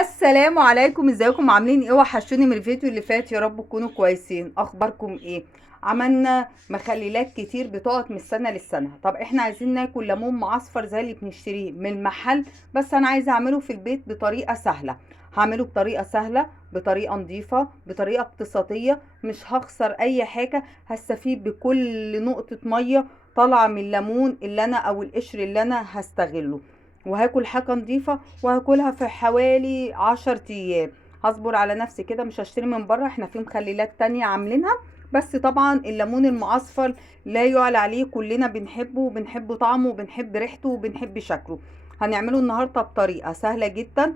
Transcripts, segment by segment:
السلام عليكم، ازيكم؟ عاملين ايه؟ وحشوني من الفيديو اللي فات، يا رب تكونوا كويسين. اخباركم ايه؟ عملنا مخللات كتير بتقعد من السنه للسنه. طب احنا عايزين ناكل ليمون معصفر زي اللي بنشتريه من المحل، بس انا عايزه اعمله في البيت بطريقه سهله. هعمله بطريقه سهله، بطريقه نظيفه، بطريقه اقتصاديه، مش هخسر اي حاجه. هستفيد بكل نقطه ميه طالعه من الليمون اللي انا او القشر اللي انا هستغله، وهاكل حاجه نظيفه، وهاكلها في حوالي 10 ايام. هصبر على نفسي كده، مش هشتري من بره. احنا في مخللات تانية عاملينها، بس طبعا الليمون المعصفر لا يعلى عليه. كلنا بنحبه وبنحب طعمه وبنحب ريحته وبنحب شكله. هنعمله النهارده بطريقه سهله جدا.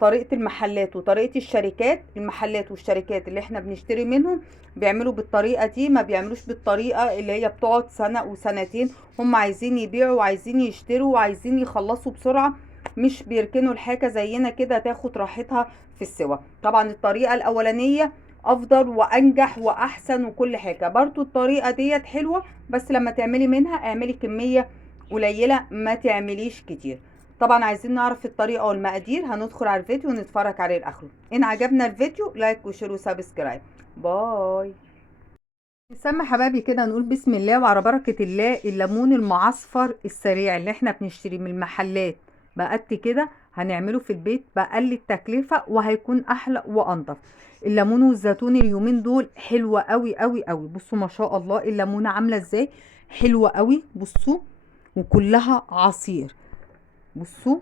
طريقه المحلات وطريقه الشركات. المحلات والشركات اللي احنا بنشتري منهم بيعملوا بالطريقه دي، ما بيعملوش بالطريقه اللي هي بتقعد سنه وسنتين. هم عايزين يبيعوا وعايزين يشتروا وعايزين يخلصوا بسرعة، مش بيركنوا الحاجة زينا كده تاخد راحتها في السوا. طبعا الطريقة الأولانية أفضل وأنجح وأحسن وكل حاجة. برضو الطريقة ديت حلوة، بس لما تعملي منها اعملي كمية قليلة، ما تعمليش كتير. طبعا عايزين نعرف الطريقة والمقادير، هندخل على الفيديو ونتفرج عليه لآخره. إن عجبنا الفيديو لايك وشير وسبسكرايب. باي. نسمي حبايبي كده، نقول بسم الله وعلى بركة الله. الليمون المعصفر السريع اللي احنا بنشتريه من المحلات بقد كده، هنعمله في البيت بأقل التكلفة وهيكون أحلى وأنضف. الليمون والزيتون اليومين دول حلوة قوي قوي قوي. بصوا ما شاء الله الليمونة عاملة ازاي، حلوة قوي. بصوا، وكلها عصير. بصوا،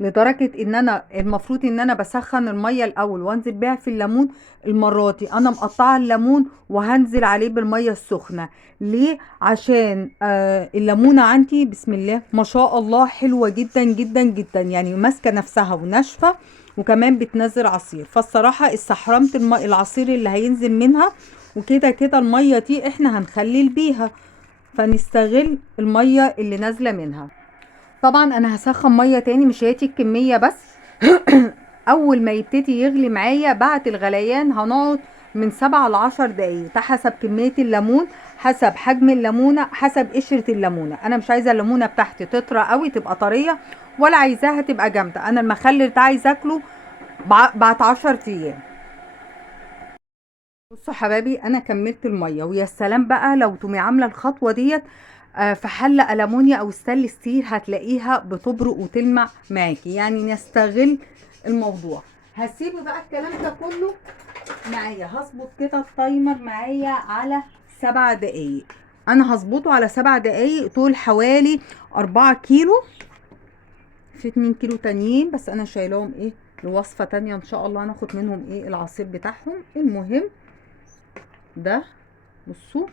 لدرجة ان انا المفروض ان انا بسخن المية الاول وانزل بيها في الليمون. المرة دي انا مقطعة الليمون وهنزل عليه بالمية السخنة. ليه؟ عشان الليمونة عندي بسم الله ما شاء الله حلوة جدا جدا جدا، يعني ماسكة نفسها وناشفة، وكمان بتنزل عصير. فالصراحة استحرمت العصير اللي هينزل منها. وكده كده المية دي احنا هنخلل بيها، فنستغل المية اللي نازلة منها. طبعا انا هسخن ميه تاني، مش هاتي الكميه بس. اول ما يبتدي يغلي معايا بعد الغليان هنقعد من 7 ل10 دقايق. ده حسب كميه الليمون، حسب حجم الليمونه، حسب قشره الليمونه. انا مش عايزه الليمونه بتاعتي تطرى قوي تبقى طريه، ولا عايزاها تبقى جامده. انا المخلل ده عايزه اكله بعد 10 ايام. بصوا حبايبي، انا كملت الميه، ويا سلام بقى لو تقومي عامله الخطوه ديت في حله المونيا او ستانلس ستيل، هتلاقيها بتبرق وتلمع معاكي. يعني نستغل الموضوع. هسيبه بقى الكلام ده كله معايا. هظبط كده التايمر معايا على 7 دقايق. انا هظبطه على 7 دقايق. طول حوالي 4 كيلو. في 2 كيلو تانيين بس انا شايلاهم ايه لوصفه تانية ان شاء الله. هناخد منهم ايه العصير بتاعهم. المهم ده، بصوا،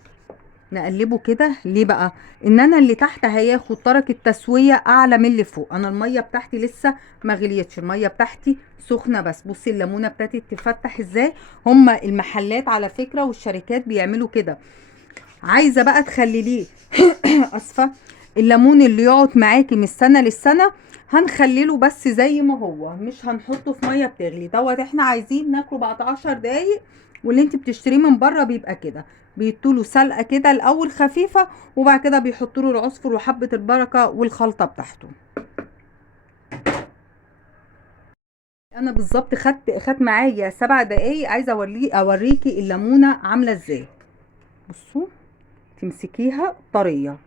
نقلبه كده. ليه بقى؟ ان انا اللي تحت هياخد درجه التسويه اعلى من اللي فوق. انا الميه بتاعتي لسه ما غليتش، الميه بتاعتي سخنه بس. بصي الليمونه بتاعتي تفتح ازاي. هما المحلات على فكره والشركات بيعملوا كده. عايزه بقى تخلليه اسفه، الليمون اللي يقعد معاكي من السنه للسنه، هنخلله بس زي ما هو، مش هنحطه في ميه بتغلي. دوت احنا عايزين ناكله بعد 10 دقايق. واللي انت بتشتريه من بره بيبقى كده، بيدوله سلقه كده الاول خفيفه، وبعد كده بيحطوا له العصفر وحبه البركه والخلطه بتاعته. انا بالظبط خدت معايا 7 دقايق. عايزه اوريكي الليمونه عامله ازاي. بصوا، تمسكيها طريه.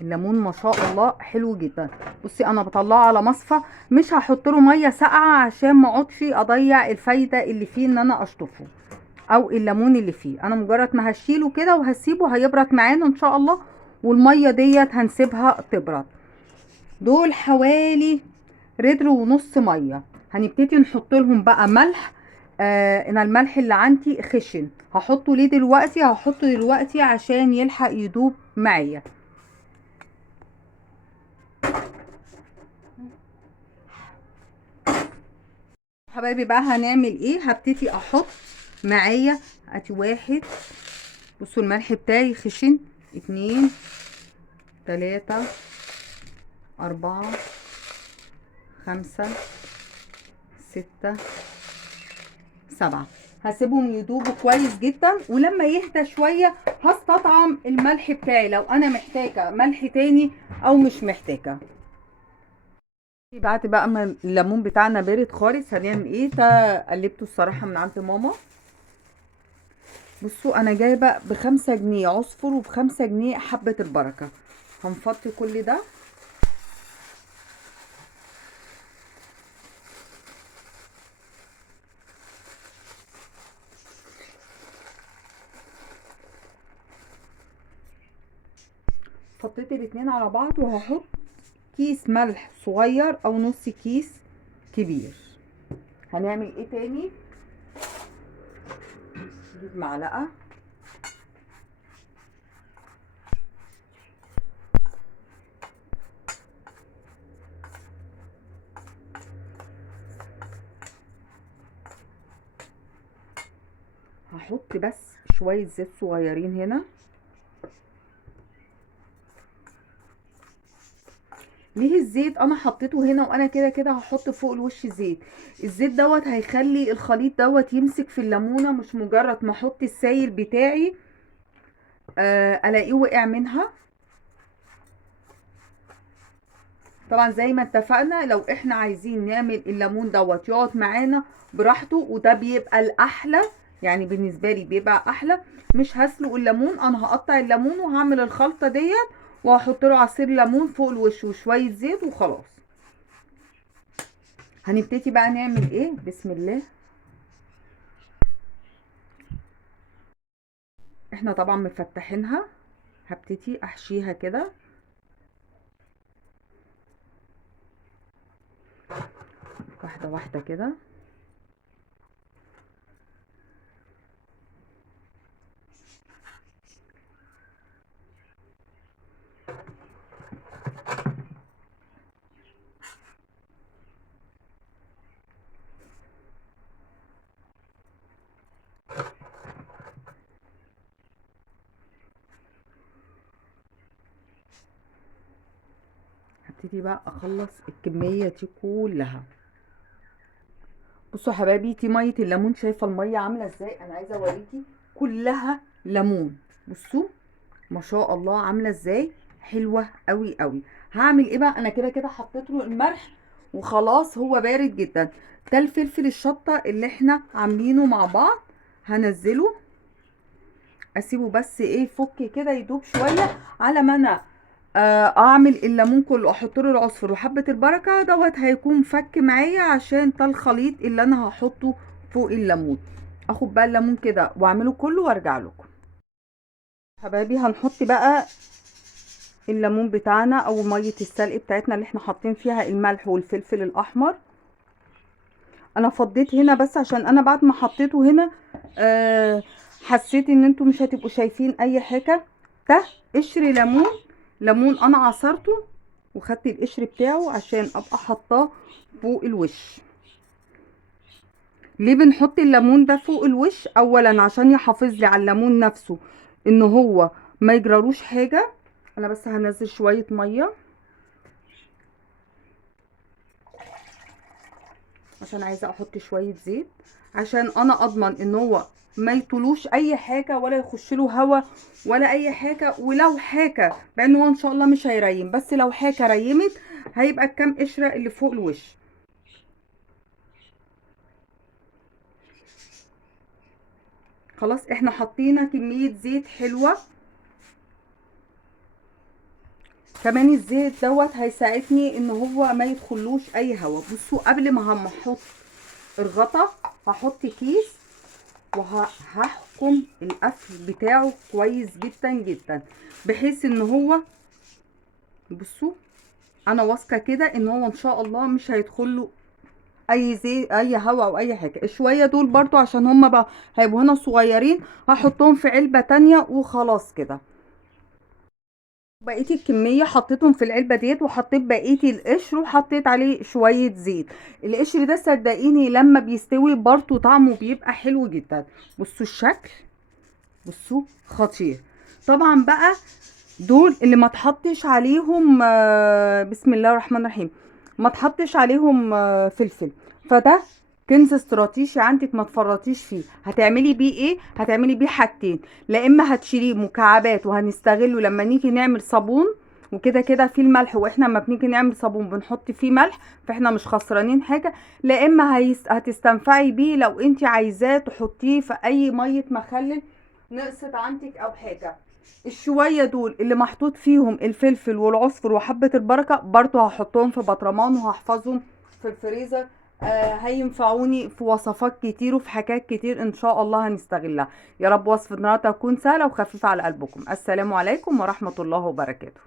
الليمون ما شاء الله حلو جدا. بصي انا بطلعه على مصفى، مش هحط له ميه ساقعه عشان ما اقعدش اضيع الفايده اللي فيه ان انا اشطفه، او الليمون اللي فيه. انا مجرد ما هشيله كده وهسيبه هيبرد معانا ان شاء الله، والميه ديت هنسيبها تبرد. دول حوالي رتر ونص ميه. هنبتدي نحط لهم بقى ملح. انا الملح اللي عندي خشن، هحطه ليه دلوقتي؟ هحطه دلوقتي عشان يلحق يدوب معايا. حبايبي بقى هنعمل ايه؟ هبتدي احط معايا ادي واحد. بصوا الملح بتاعي خشن. 2 3 4 5 6 7. هسيبهم يدوبوا كويس جدا، ولما يهدى شويه هستطعم الملح بتاعي لو انا محتاجه ملح تاني او مش محتاجه. بعد بقى ما الليمون بتاعنا بارد خالص هنعمل ايه؟ قلبته الصراحه من عند ماما. بصوا انا جايبه ب5 جنيه عصفر وب5 جنيه حبه البركه. هنفضي كل ده. فضيت الاتنين على بعض وهحط كيس ملح صغير او نص كيس كبير. هنعمل ايه تاني؟ نجيب معلقه. هحط بس شويه زيت صغيرين هنا. ليه الزيت انا حطيته هنا وانا كده كده هحط فوق الوش زيت؟ الزيت دوت هيخلي الخليط دوت يمسك في الليمونه، مش مجرد ما احط السايل بتاعي الاقيه وقع منها. طبعا زي ما اتفقنا لو احنا عايزين نعمل الليمون دوت يقعد معانا براحته، وده بيبقى الاحلى، يعني بالنسبه لي بيبقى احلى. مش هسلق الليمون، انا هقطع الليمون وهعمل الخلطه ديت وهحط له عصير ليمون فوق الوش وشويه زيت وخلاص. هنبتدي بقى نعمل ايه؟ بسم الله. احنا طبعا مفتحينها. هبتدي احشيها كده واحده واحده كده. هبتدي بقى اخلص الكميه دي كلها. بصوا يا حبايبي، دي ميه الليمون. شايفه الميه عامله ازاي؟ انا عايزه اوريكي كلها ليمون. بصوا ما شاء الله عامله ازاي، حلوه قوي قوي. هعمل ايه بقى؟ انا كده كده حطيت له الملح وخلاص هو بارد جدا. ده الفلفل الشطه اللي احنا عاملينه مع بعض. هنزله، اسيبه بس ايه يفك كده يدوب شويه على ما انا اعمل الليمون كله، احط له العصفر وحبه البركه دوت هيكون فك معايا عشان ده الخليط اللي انا هحطه فوق الليمون. اخد بقى الليمون كده واعمله كله وارجع لكم. حبايبي هنحط بقى الليمون بتاعنا او ميه السلق بتاعتنا اللي احنا حاطين فيها الملح والفلفل الاحمر. انا فضيت هنا بس عشان انا بعد ما حطيته هنا حسيت ان انتوا مش هتبقوا شايفين اي حاجه. ده قشر ليمون. ليمون انا عصرته وخدت القشر بتاعه عشان ابقى حطاه فوق الوش. ليه بنحط الليمون ده فوق الوش؟ اولا عشان يحافظ لي على الليمون نفسه ان هو ما يجرالوش حاجه. انا بس هنزل شويه ميه عشان عايزه احط شويه زيت عشان انا اضمن ان هو ما يطلوش اي حاجه ولا يخش له هوا ولا اي حاجه. ولو حاجه بان هو ان شاء الله مش هيريم، بس لو حاجه ريمت هيبقى الكام قشره اللي فوق الوش. خلاص احنا حطينا كميه زيت حلوه. كمان الزيت دوت هيساعدني ان هو ما يدخلوش اي هوا. بصوا قبل ما هحط الغطا هحط كيس وهحكم القفل بتاعه كويس جدا جدا بحيث ان هو، بصوا انا واثقه كده ان هو ان شاء الله مش هيدخله اي زي اي هوا او اي حاجه. شويه دول برضو عشان هم بقى هيبقوا هنا صغيرين هحطهم في علبه تانية وخلاص كده. بقيت الكميه حطيتهم في العلبه ديت وحطيت بقيه القشر وحطيت عليه شويه زيت. القشر ده صدقيني لما بيستوي برضو طعمه بيبقى حلو جدا. بصوا الشكل، بصوا خطير. طبعا بقى دول اللي ما تحطش عليهم بسم الله الرحمن الرحيم، ما تحطش عليهم فلفل. فده كنز استراتيجي عندك ما تفرطيش فيه. هتعملي بيه ايه؟ هتعملي بيه حاجتين. لا اما هتشيليه مكعبات وهنستغله لما نيجي نعمل صابون وكده كده في الملح، واحنا لما بنيجي نعمل صابون بنحط فيه ملح، فاحنا مش خسرانين حاجه. لا اما هتستنفعي بيه لو انت عايزاه تحطيه في اي ميه مخلل نقصت عندك او حاجه. الشويه دول اللي محطوط فيهم الفلفل والعصفر وحبه البركه برضو هحطهم في بطرمان وهحفظهم في الفريزر. هينفعوني في وصفات كتير وفي حاجات كتير ان شاء الله هنستغلها. يا رب وصفة النهارده تكون سهله وخفيفه على قلبكم. السلام عليكم ورحمه الله وبركاته.